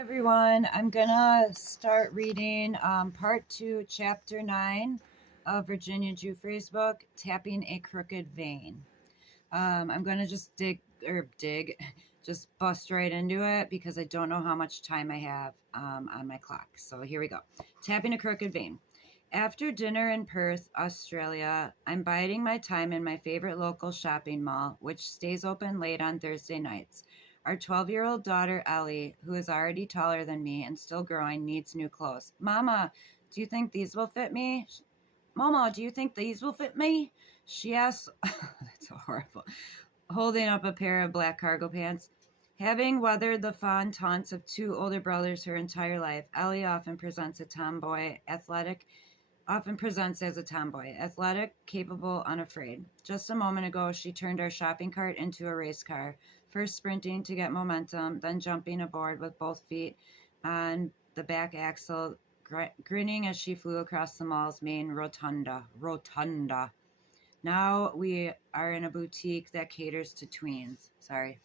Everyone, I'm gonna start reading part two, chapter 9 of Virginia Giuffre's book, Tapping a Crooked Vein. I'm gonna just just bust right into it because I don't know how much time I have on my clock. So here we go. Tapping a Crooked Vein. After dinner in Perth, Australia, I'm biding my time in my favorite local shopping mall, which stays open late on Thursday nights. Our 12-year-old daughter, Ellie, who is already taller than me and still growing, needs new clothes. Mama, do you think these will fit me? Mama, do you think these will fit me? She asks, that's horrible, holding up a pair of black cargo pants. Having weathered the fond taunts of two older brothers her entire life, Ellie often presents as a tomboy, athletic, capable, unafraid. Just a moment ago, she turned our shopping cart into a race car, first sprinting to get momentum, then jumping aboard with both feet on the back axle, grinning as she flew across the mall's main rotunda. Rotunda. Now we are in a boutique that caters to tweens. Sorry.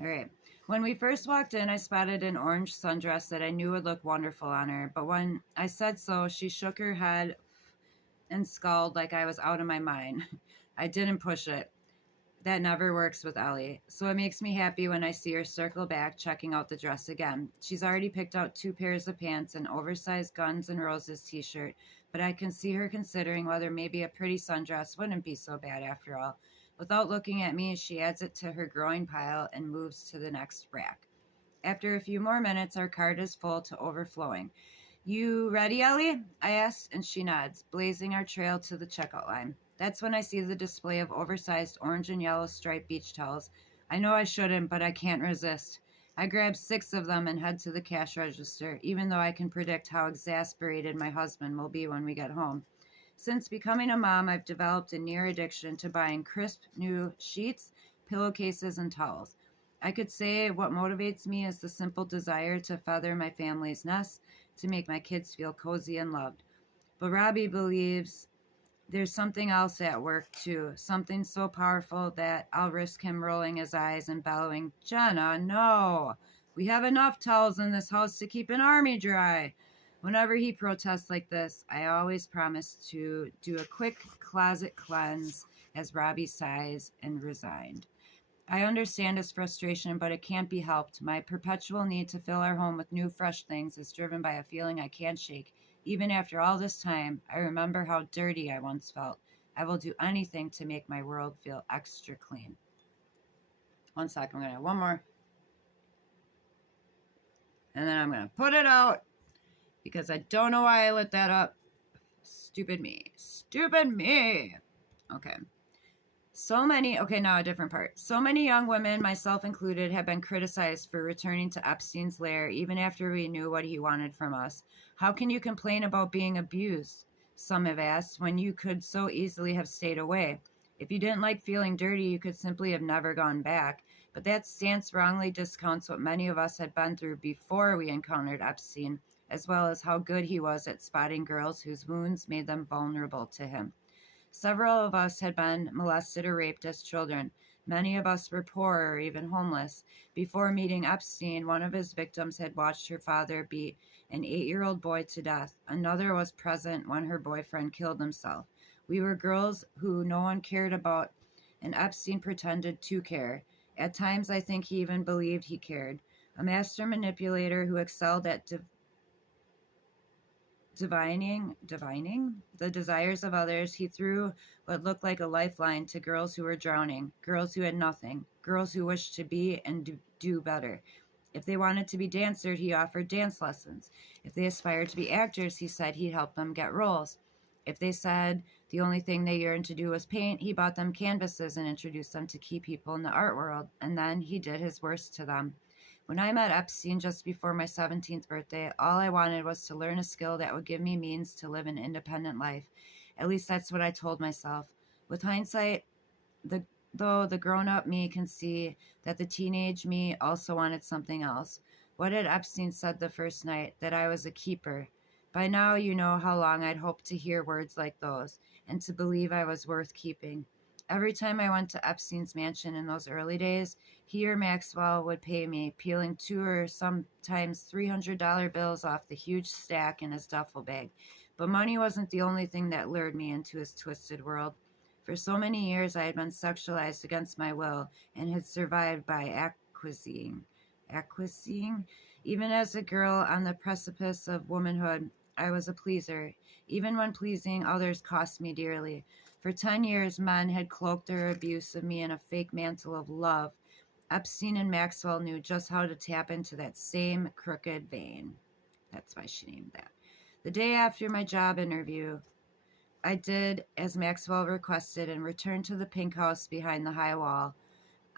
All right. When we first walked in, I spotted an orange sundress that I knew would look wonderful on her. But when I said so, she shook her head and scowled like I was out of my mind. I didn't push it. That never works with Ellie. So it makes me happy when I see her circle back, checking out the dress again. She's already picked out two pairs of pants, an oversized Guns N' Roses t shirt, but I can see her considering whether maybe a pretty sundress wouldn't be so bad after all. Without looking at me, she adds it to her growing pile and moves to the next rack. After a few more minutes, our cart is full to overflowing. You ready, Ellie? I asked, and she nods, blazing our trail to the checkout line. That's when I see the display of oversized orange and yellow striped beach towels. I know I shouldn't, but I can't resist. I grab 6 of them and head to the cash register, even though I can predict how exasperated my husband will be when we get home. Since becoming a mom, I've developed a near addiction to buying crisp new sheets, pillowcases, and towels. I could say what motivates me is the simple desire to feather my family's nest, to make my kids feel cozy and loved. But Robbie believes there's something else at work too, something so powerful that I'll risk him rolling his eyes and bellowing, Jenna, no! We have enough towels in this house to keep an army dry. Whenever he protests like this, I always promise to do a quick closet cleanse as Robbie sighs and resigned. I understand his frustration, but it can't be helped. My perpetual need to fill our home with new, fresh things is driven by a feeling I can't shake. Even after all this time, I remember how dirty I once felt. I will do anything to make my world feel extra clean. One sec, I'm going to have one more. And then I'm going to put it out because I don't know why I lit that up. Stupid me. Stupid me. Okay. Now a different part. So many young women, myself included, have been criticized for returning to Epstein's lair even after we knew what he wanted from us. How can you complain about being abused? Some have asked, when you could so easily have stayed away. If you didn't like feeling dirty, you could simply have never gone back. But that stance wrongly discounts what many of us had been through before we encountered Epstein, as well as how good he was at spotting girls whose wounds made them vulnerable to him. Several of us had been molested or raped as children. Many of us were poor or even homeless. Before meeting Epstein, one of his victims had watched her father beat an 8-year-old boy to death. Another was present when her boyfriend killed himself. We were girls who no one cared about, and Epstein pretended to care. At times, I think he even believed he cared. A master manipulator who excelled at divining the desires of others, he threw what looked like a lifeline to girls who were drowning, girls who had nothing, girls who wished to be and do better. If they wanted to be dancers, he offered dance lessons. If they aspired to be actors, he said he'd help them get roles. If they said the only thing they yearned to do was paint, he bought them canvases and introduced them to key people in the art world, and then he did his worst to them. When I met Epstein just before my 17th birthday, all I wanted was to learn a skill that would give me means to live an independent life. At least that's what I told myself. With hindsight, though the grown-up me can see that the teenage me also wanted something else. What had Epstein said the first night? That I was a keeper. By now you know how long I'd hoped to hear words like those, and to believe I was worth keeping. Every time I went to Epstein's mansion in those early days, he or Maxwell would pay me, peeling $200 or sometimes $300 bills off the huge stack in his duffel bag. But money wasn't the only thing that lured me into his twisted world. For so many years, I had been sexualized against my will and had survived by acquiescing. Acquiescing? Even as a girl on the precipice of womanhood, I was a pleaser, even when pleasing others cost me dearly. For 10 years, men had cloaked their abuse of me in a fake mantle of love. Epstein and Maxwell knew just how to tap into that same crooked vein. That's why she named that. The day after my job interview, I did as Maxwell requested and returned to the pink house behind the high wall.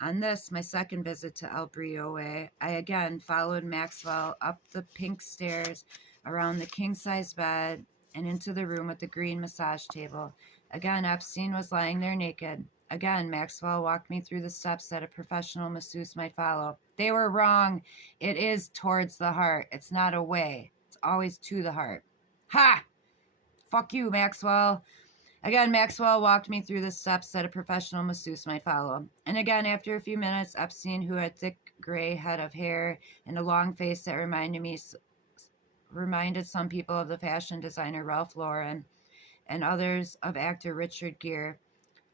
On this, my second visit to El Brillo Way, I again followed Maxwell up the pink stairs, around the king-size bed, and into the room with the green massage table. Again, Epstein was lying there naked. Again, Maxwell walked me through the steps that a professional masseuse might follow. They were wrong. It is towards the heart. It's not away. It's always to the heart. Ha! Fuck you, Maxwell. Again, Maxwell walked me through the steps that a professional masseuse might follow. And again, after a few minutes, Epstein, who had thick gray head of hair and a long face that reminded some people of the fashion designer Ralph Lauren and others of actor Richard Gere,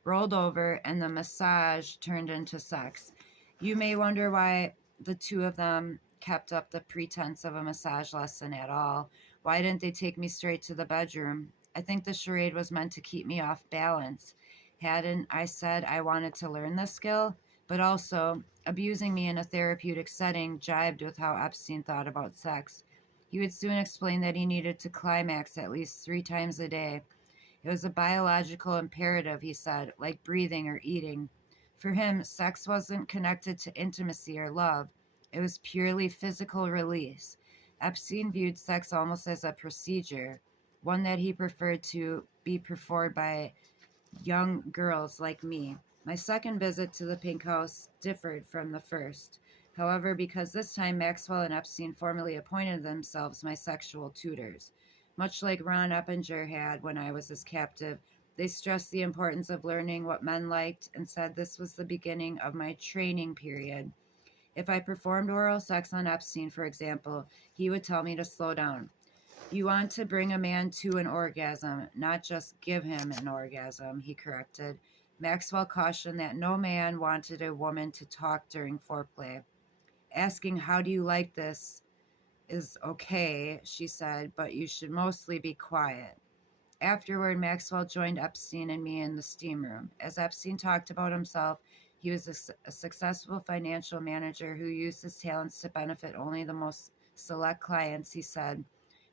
rolled over and the massage turned into sex. You may wonder why the two of them kept up the pretense of a massage lesson at all. Why didn't they take me straight to the bedroom? I think the charade was meant to keep me off balance. Hadn't I said I wanted to learn this skill? But also, abusing me in a therapeutic setting jibed with how Epstein thought about sex. He would soon explain that he needed to climax at least 3 times a day. It was a biological imperative, he said, like breathing or eating. For him, sex wasn't connected to intimacy or love. It was purely physical release. Epstein viewed sex almost as a procedure, one that he preferred to be performed by young girls like me. My second visit to the pink house differed from the first. However, because this time Maxwell and Epstein formally appointed themselves my sexual tutors. Much like Ron Eppinger had when I was his captive, they stressed the importance of learning what men liked and said this was the beginning of my training period. If I performed oral sex on Epstein, for example, he would tell me to slow down. You want to bring a man to an orgasm, not just give him an orgasm, he corrected. Maxwell cautioned that no man wanted a woman to talk during foreplay. Asking, how do you like this, is okay, she said, but you should mostly be quiet. Afterward, Maxwell joined Epstein and me in the steam room. As Epstein talked about himself, he was a successful financial manager who used his talents to benefit only the most select clients, he said.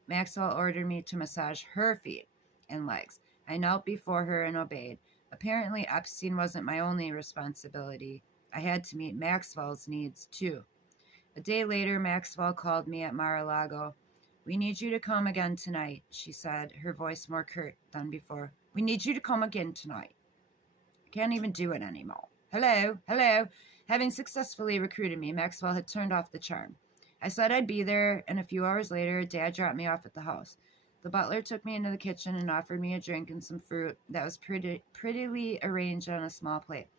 Maxwell ordered me to massage her feet and legs. I knelt before her and obeyed. Apparently, Epstein wasn't my only responsibility. I had to meet Maxwell's needs, too. A day later, Maxwell called me at Mar-a-Lago. We need you to come again tonight, she said, her voice more curt than before. We need you to come again tonight. I can't even do it anymore. Hello, hello. Having successfully recruited me, Maxwell had turned off the charm. I said I'd be there, and a few hours later, Dad dropped me off at the house. The butler took me into the kitchen and offered me a drink and some fruit that was prettily arranged on a small plate.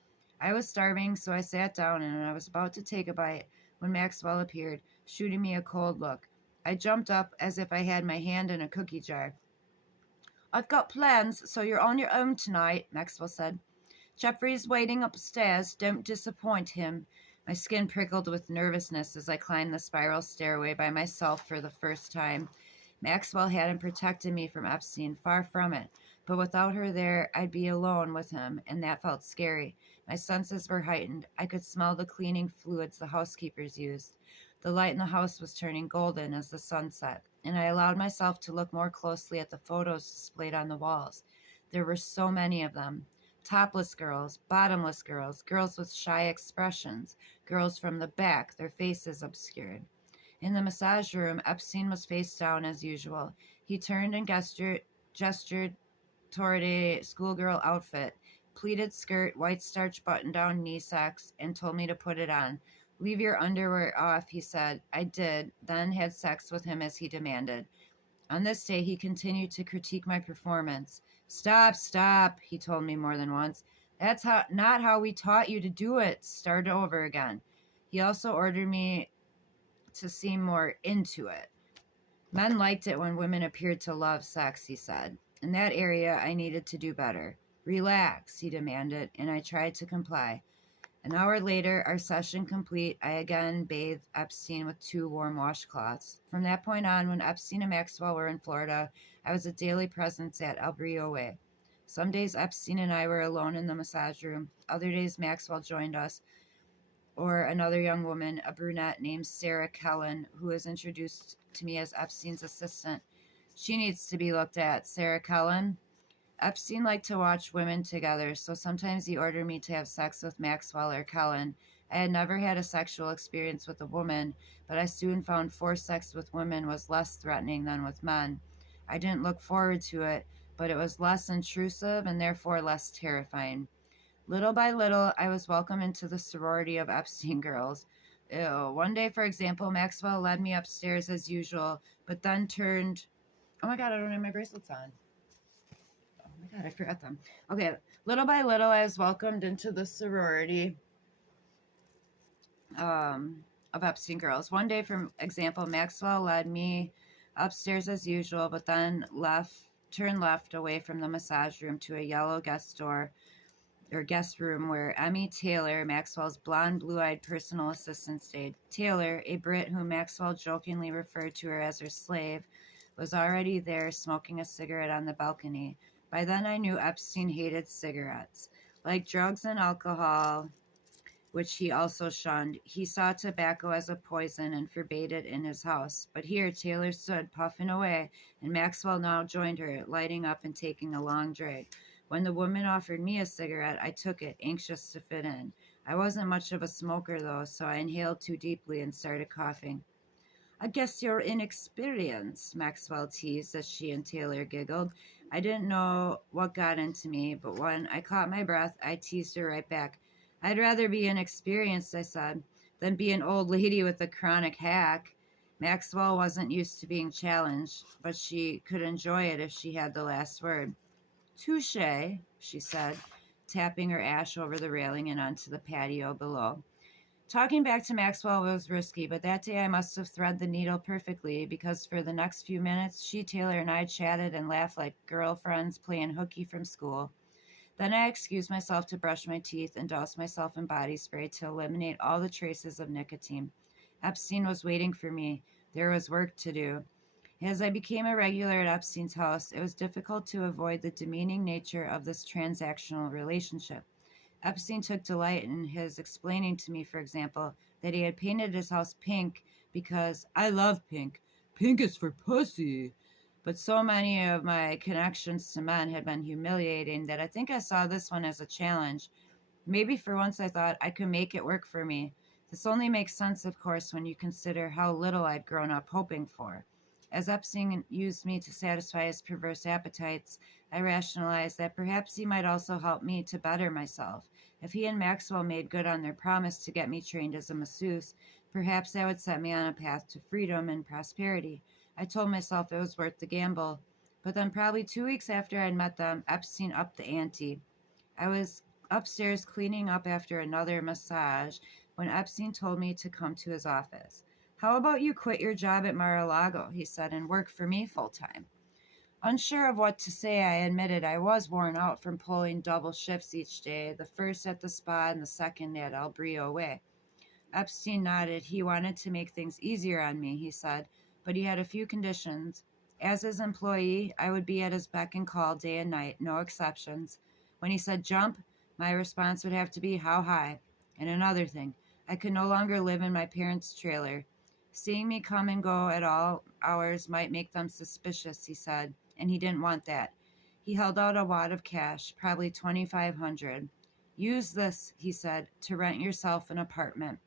I was starving, so I sat down, and I was about to take a bite when Maxwell appeared, shooting me a cold look. I jumped up as if I had my hand in a cookie jar. I've got plans, so you're on your own tonight, Maxwell said. Jeffrey's waiting upstairs. Don't disappoint him. My skin prickled with nervousness as I climbed the spiral stairway by myself for the first time. Maxwell hadn't protected me from Epstein, far from it. But without her there, I'd be alone with him, and that felt scary. My senses were heightened. I could smell the cleaning fluids the housekeepers used. The light in the house was turning golden as the sun set, and I allowed myself to look more closely at the photos displayed on the walls. There were so many of them. Topless girls, bottomless girls, girls with shy expressions, girls from the back, their faces obscured. In the massage room, Epstein was face down as usual. He turned and gestured toward a schoolgirl outfit, pleated skirt, white starch button-down knee socks, and told me to put it on. Leave your underwear off, he said. I did, then had sex with him as he demanded. On this day, he continued to critique my performance. Stop, he told me more than once. That's not how we taught you to do it. Start over again. He also ordered me to seem more into it. Men liked it when women appeared to love sex, he said. In that area, I needed to do better. Relax, he demanded, and I tried to comply. An hour later, our session complete, I again bathed Epstein with 2 warm washcloths. From that point on, when Epstein and Maxwell were in Florida, I was a daily presence at El Brillo Way. Some days Epstein and I were alone in the massage room. Other days Maxwell joined us, or another young woman, a brunette named Sarah Kellen, who was introduced to me as Epstein's assistant. She needs to be looked at. Sarah Kellen. Epstein liked to watch women together, so sometimes he ordered me to have sex with Maxwell or Kellen. I had never had a sexual experience with a woman, but I soon found forced sex with women was less threatening than with men. I didn't look forward to it, but it was less intrusive and therefore less terrifying. Little by little, I was welcomed into the sorority of Epstein girls. Ew. One day, for example, Maxwell led me upstairs as usual, but then turned. Oh my god, I don't have my bracelets on. Oh my god, I forgot them. Okay, little by little, I was welcomed into the sorority of Epstein girls. One day, for example, Maxwell led me upstairs as usual, but then turned left away from the massage room to a yellow guest room where Emmy Taylor, Maxwell's blonde, blue-eyed personal assistant, stayed. Taylor, a Brit whom Maxwell jokingly referred to her as her slave, was already there smoking a cigarette on the balcony. By then I knew Epstein hated cigarettes. Like drugs and alcohol, which he also shunned, he saw tobacco as a poison and forbade it in his house. But here Taylor stood puffing away, and Maxwell now joined her, lighting up and taking a long drag. When the woman offered me a cigarette, I took it, anxious to fit in. I wasn't much of a smoker, though, so I inhaled too deeply and started coughing. I guess you're inexperienced, Maxwell teased as she and Taylor giggled. I didn't know what got into me, but when I caught my breath, I teased her right back. I'd rather be inexperienced, I said, than be an old lady with a chronic hack. Maxwell wasn't used to being challenged, but she could enjoy it if she had the last word. Touche, she said, tapping her ash over the railing and onto the patio below. Talking back to Maxwell was risky, but that day I must have threaded the needle perfectly because for the next few minutes, she, Taylor, and I chatted and laughed like girlfriends playing hooky from school. Then I excused myself to brush my teeth and douse myself in body spray to eliminate all the traces of nicotine. Epstein was waiting for me. There was work to do. As I became a regular at Epstein's house, it was difficult to avoid the demeaning nature of this transactional relationship. Epstein took delight in his explaining to me, for example, that he had painted his house pink because I love pink. Pink is for pussy. But so many of my connections to men had been humiliating that I think I saw this one as a challenge. Maybe for once I thought I could make it work for me. This only makes sense, of course, when you consider how little I'd grown up hoping for. As Epstein used me to satisfy his perverse appetites, I rationalized that perhaps he might also help me to better myself. If he and Maxwell made good on their promise to get me trained as a masseuse, perhaps that would set me on a path to freedom and prosperity. I told myself it was worth the gamble. But then, probably 2 weeks after I'd met them, Epstein upped the ante. I was upstairs cleaning up after another massage when Epstein told me to come to his office. How about you quit your job at Mar-a-Lago, he said, and work for me full time? Unsure of what to say, I admitted I was worn out from pulling double shifts each day, the first at the spa and the second at El Brillo Way. Epstein nodded. He wanted to make things easier on me, he said, but he had a few conditions. As his employee, I would be at his beck and call day and night, no exceptions. When he said jump, my response would have to be how high. And another thing, I could no longer live in my parents' trailer. Seeing me come and go at all hours might make them suspicious, he said, and he didn't want that. He held out a wad of cash, probably $2,500. Use this, he said, to rent yourself an apartment.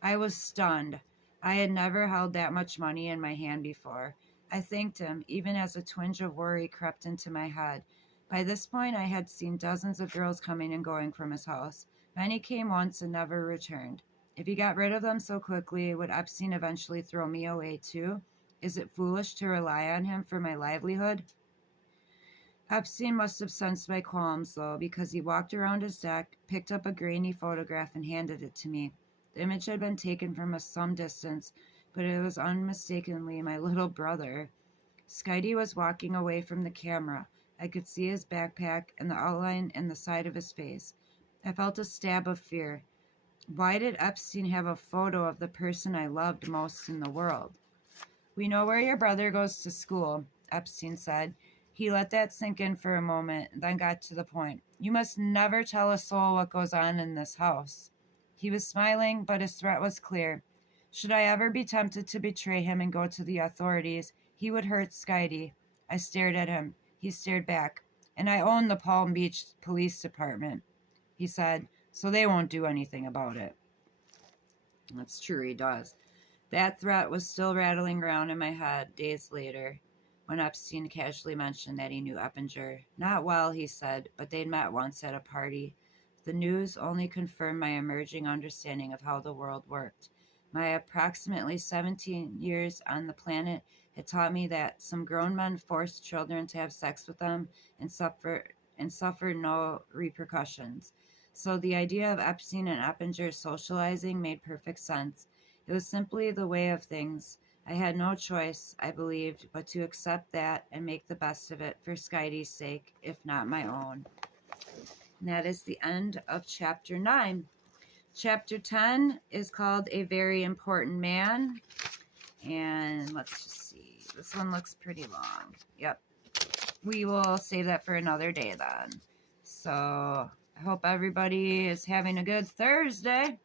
I was stunned. I had never held that much money in my hand before. I thanked him, even as a twinge of worry crept into my head. By this point, I had seen dozens of girls coming and going from his house. Many came once and never returned. If he got rid of them so quickly, would Epstein eventually throw me away too? Is it foolish to rely on him for my livelihood? Epstein must have sensed my qualms, though, because he walked around his deck, picked up a grainy photograph, and handed it to me. The image had been taken from some distance, but it was unmistakably my little brother. Skidey was walking away from the camera. I could see his backpack and the outline in the side of his face. I felt a stab of fear. Why did Epstein have a photo of the person I loved most in the world? We know where your brother goes to school, Epstein said. He let that sink in for a moment, then got to the point. You must never tell a soul what goes on in this house. He was smiling, but his threat was clear. Should I ever be tempted to betray him and go to the authorities, he would hurt Skidey. I stared at him. He stared back. And I own the Palm Beach Police Department, he said, so they won't do anything about it. That's true, he does. That threat was still rattling around in my head days later when Epstein casually mentioned that he knew Eppinger. Not well, he said, but they'd met once at a party. The news only confirmed my emerging understanding of how the world worked. My approximately 17 years on the planet had taught me that some grown men forced children to have sex with them and suffered no repercussions. So the idea of Epstein and Eppinger socializing made perfect sense. It was simply the way of things. I had no choice, I believed, but to accept that and make the best of it for Skidey's sake, if not my own. And that is the end of chapter 9. Chapter 10 is called A Very Important Man. And let's just see. This one looks pretty long. Yep. We will save that for another day then. So I hope everybody is having a good Thursday.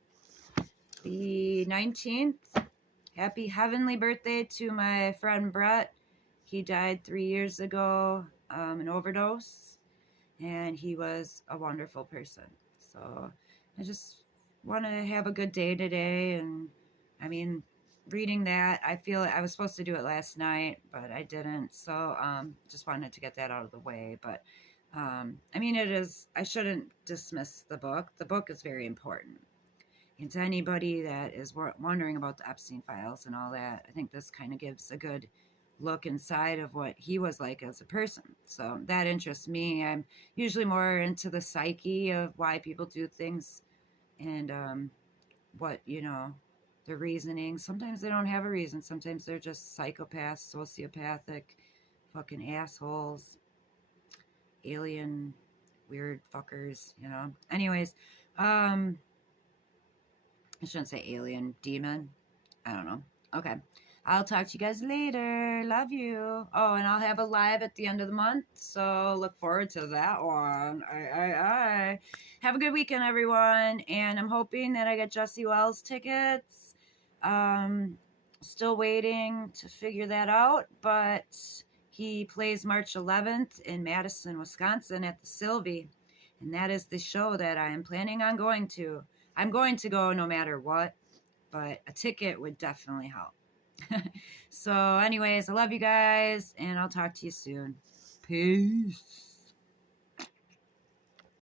The 19th. Happy heavenly birthday to my friend Brett. He died 3 years ago, an overdose. And he was a wonderful person. So I just want to have a good day today. And I mean, reading that, I feel I was supposed to do it last night, but I didn't. So just wanted to get that out of the way. But I mean, I shouldn't dismiss the book. The book is very important. And to anybody that is wondering about the Epstein files and all that, I think this kind of gives a good look inside of what he was like as a person. So that interests me. I'm usually more into the psyche of why people do things and what, the reasoning. Sometimes they don't have a reason. Sometimes they're just psychopaths, sociopathic, fucking assholes, alien, weird fuckers, Anyways, I shouldn't say alien, demon. I don't know. Okay. I'll talk to you guys later. Love you. Oh, and I'll have a live at the end of the month, so look forward to that one. Aye. Have a good weekend, everyone. And I'm hoping that I get Jesse Wells tickets. Still waiting to figure that out, but he plays March 11th in Madison, Wisconsin at the Sylvie. And that is the show that I am planning on going to. I'm going to go no matter what, but a ticket would definitely help. So anyways, I love you guys, and I'll talk to you soon. Peace.